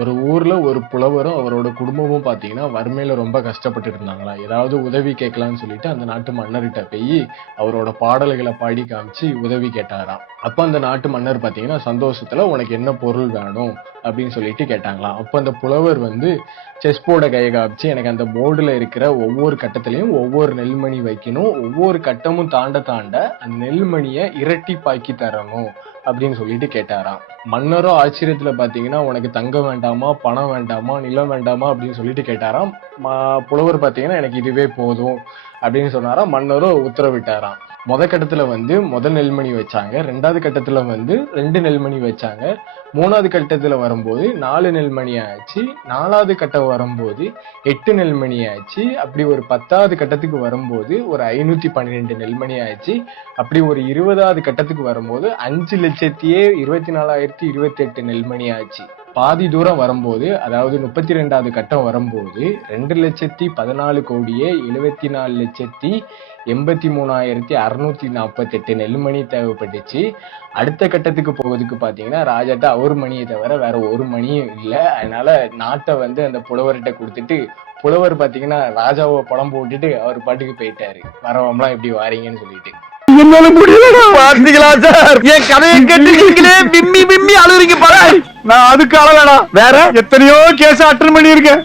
ஒரு ஊர்ல ஒரு புலவரும் அவரோட குடும்பமும் பாத்தீங்கன்னா வறுமையில ரொம்ப கஷ்டப்பட்டு இருந்தாங்களா. ஏதாவது உதவி கேட்கலாம்னு சொல்லிட்டு அந்த நாட்டு மன்னர்கிட்ட போய் அவரோட பாடல்களை பாடி காமிச்சு உதவி கேட்டாராம். அப்ப அந்த நாட்டு மன்னர் பாத்தீங்கன்னா சந்தோஷத்துல உனக்கு என்ன பொருள் வேணும் அப்படின்னு சொல்லிட்டு கேட்டாங்களாம். அப்ப அந்த புலவர் வந்து செஸ் போர்டை கையை காமிச்சு எனக்கு அந்த போர்டுல இருக்கிற ஒவ்வொரு கட்டத்திலையும் ஒவ்வொரு நெல்மணி வைக்கணும், ஒவ்வொரு கட்டமும் தாண்ட தாண்ட அந்த நெல்மணியை இரட்டிப்பாக்கி தரணும் அப்படின்னு சொல்லிட்டு கேட்டாராம். மன்னரும் ஆச்சரியத்துல பாத்தீங்கன்னா உனக்கு தங்கம் வேண்டாமா, பணம் வேண்டாமா, நிலம் வேண்டாமா அப்படின்னு சொல்லிட்டு கேட்டாராம். புலவர் பாத்தீங்கன்னா எனக்கு இதுவே போதும் அப்படின்னு சொன்னாராம். மன்னரும் உத்தரவிட்டாராம். கட்டத்துல வந்து முதல் நெல்மணி வச்சாங்க, ரெண்டாவது கட்டத்துல வந்து 2 நெல்மணி வச்சாங்க, மூணாவது கட்டத்துல வரும்போது 4 நெல்மணி ஆச்சு, 4வது கட்டம் வரும்போது 8 நெல்மணி ஆச்சு, அப்படி ஒரு 10வது கட்டத்துக்கு வரும்போது ஒரு 512 நெல்மணி ஆச்சு, அப்படி ஒரு 20வது கட்டத்துக்கு வரும்போது 5,24,028 நெல்மணி ஆச்சு. பாதி தூரம் வரும்போது, அதாவது 32வது கட்டம் வரும்போது 2,14,74,73,648 நெல்மணி தேவைப்பட்டுச்சு. அடுத்த கட்டத்துக்கு போவதுக்கு பாத்தீங்கன்னா ராஜாட்ட அவர் மணியை தவிர வேற ஒரு மணியும் இல்ல. அதனால நாட்டை வந்து அந்த புலவர்கிட்ட கொடுத்துட்டு புலவர் பாத்தீங்கன்னா ராஜாவை படம் போட்டுட்டு அவர் பாட்டுக்கு போயிட்டாரு. வரவம்லாம் எப்படி வாரீங்கன்னு சொல்லிட்டு. பாத்தீங்களா சார், என் கதையை கேட்டு பிம்மி பிம்மி அழுறீங்க பாரு. நான் அதுக்கு அழகா வேற எத்தனையோ கேஸ் அட்டன் பண்ணிருக்கேன்.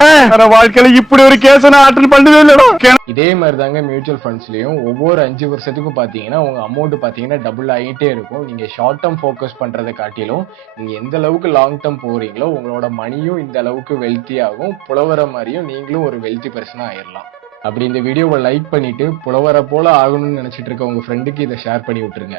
வாழ்க்கையில இப்படி ஒரு கேஸ் நான் அட்டன் பண்ணவே இல்லடா. இதே மாதிரி தாங்க மியூச்சுவல் ஃபண்ட்ஸ்லயும் ஒவ்வொரு 5 வருஷத்துக்கும் பாத்தீங்கன்னா உங்க அமௌண்ட் பாத்தீங்கன்னா டபுள் ஆகிட்டே இருக்கும். நீங்க ஷார்ட் டேர்ம் போக்கஸ் பண்றதை காட்டிலும் நீங்க எந்த அளவுக்கு லாங் டேர்ம் போறீங்களோ உங்களோட மணியும் இந்த அளவுக்கு வெல்த்தி ஆகும். புலவர மாதிரியும் நீங்களும் ஒரு வெல்த்தி பர்சனா ஆயிடலாம். அப்படி இந்த வீடியோவை லைக் பண்ணிட்டு புலவரை போல ஆகணும்னு நினைச்சிட்டு இருக்க உங்க ஃப்ரெண்டுக்கு இதை ஷேர் பண்ணி விட்டுருங்க.